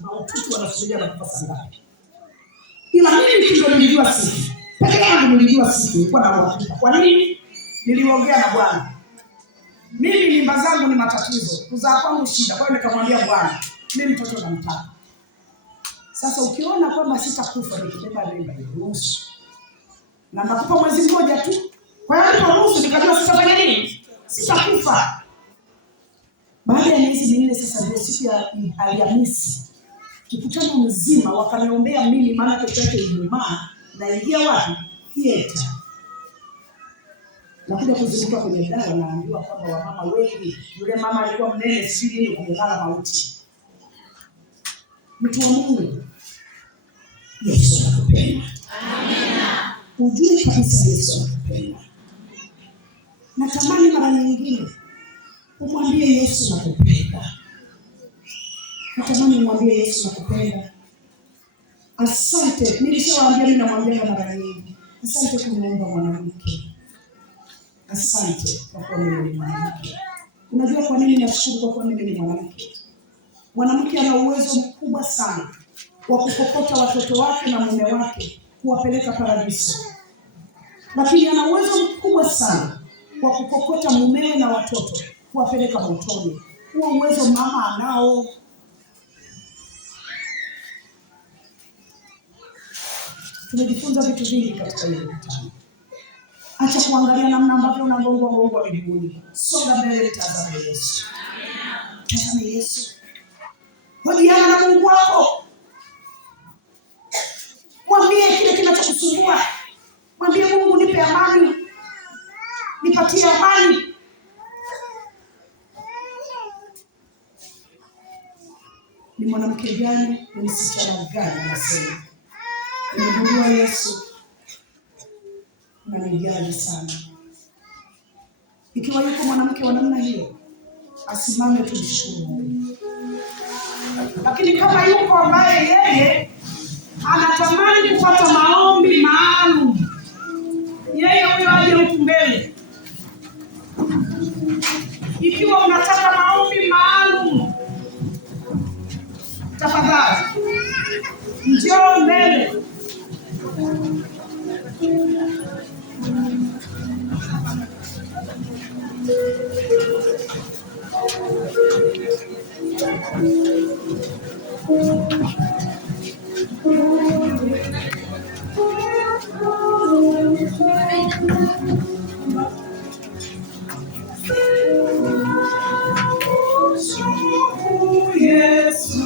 Mahututi wanasubiria na kupasa ngapi. Ila mimi ndio nilijua siku. Peke yangu nilijua siku. Nilikuwa na uhakika. Kwa nini? Niliongea na Bwana. Mimi mimba zangu ni matatizo. Kuzaa kwangu shida. Kwa hiyo nikamwambia Bwana, mimi mtoto namtaka. Sasa ukiona kwamba sitakufa nikibeba mimba niruhusu. Na nakupa mwezi mmoja tu. Kwa hiyo niliporuhusu nikajua sitafanya nini? Sitakufa. Baada ya miezi minne sasa ndio siku ya Alhamisi. Mkutano mzima wakaniombea mimi, maana kesho yake Ijumaa naingia wapi? Theater. Nakuja kuzinduka kwenye dawa, naambiwa kwamba wamama wengi, yule mama alikuwa mnene siri kumelala mauti. Mtu wa Mungu, Yesu anakupenda. Amina. Ujue kabisa Yesu anakupenda. Natamani mara nyingine umwambie Yesu anakupenda. Natamani umwambie Yesu nakupenda. Asante. Nilishawaambia mimi namwambia mara nyingi. Asante kuniumba mwanamke. Asante kwa kuwa mimi ni mwanamke. Unajua kwa nini nashukuru kwa kuwa mimi ni mwanamke? Mwanamke ana uwezo mkubwa sana wa kukokota watoto wake na mume wake kuwapeleka paradiso. Lakini ana uwezo mkubwa sana wa kukokota mumewe na watoto kuwapeleka motoni. Huo uwezo mama anao. Tumejifunza vitu vingi katika hili mkutano. Acha kuangalia namna ambavyo unagongwa Mungu wa mbinguni. Songa mbele, tazama Yesu. Tazama Yesu. Hojiana na Mungu wako. Mwambie kile kinachokusumbua. Mwambie Mungu, nipe amani. Nipatie amani. Ni mwanamke gani, ni msichana gani anasema? Nimegundua Yesu ananijali sana. Ikiwa yuko mwanamke wa namna hiyo, asimame tumshukuru Mungu. Lakini kama yuko ambaye yeye anatamani kupata maombi maalum, yeye huyo aje huku mbele. Ikiwa unataka maombi maalum, tafadhali njoo mbele. Yesu,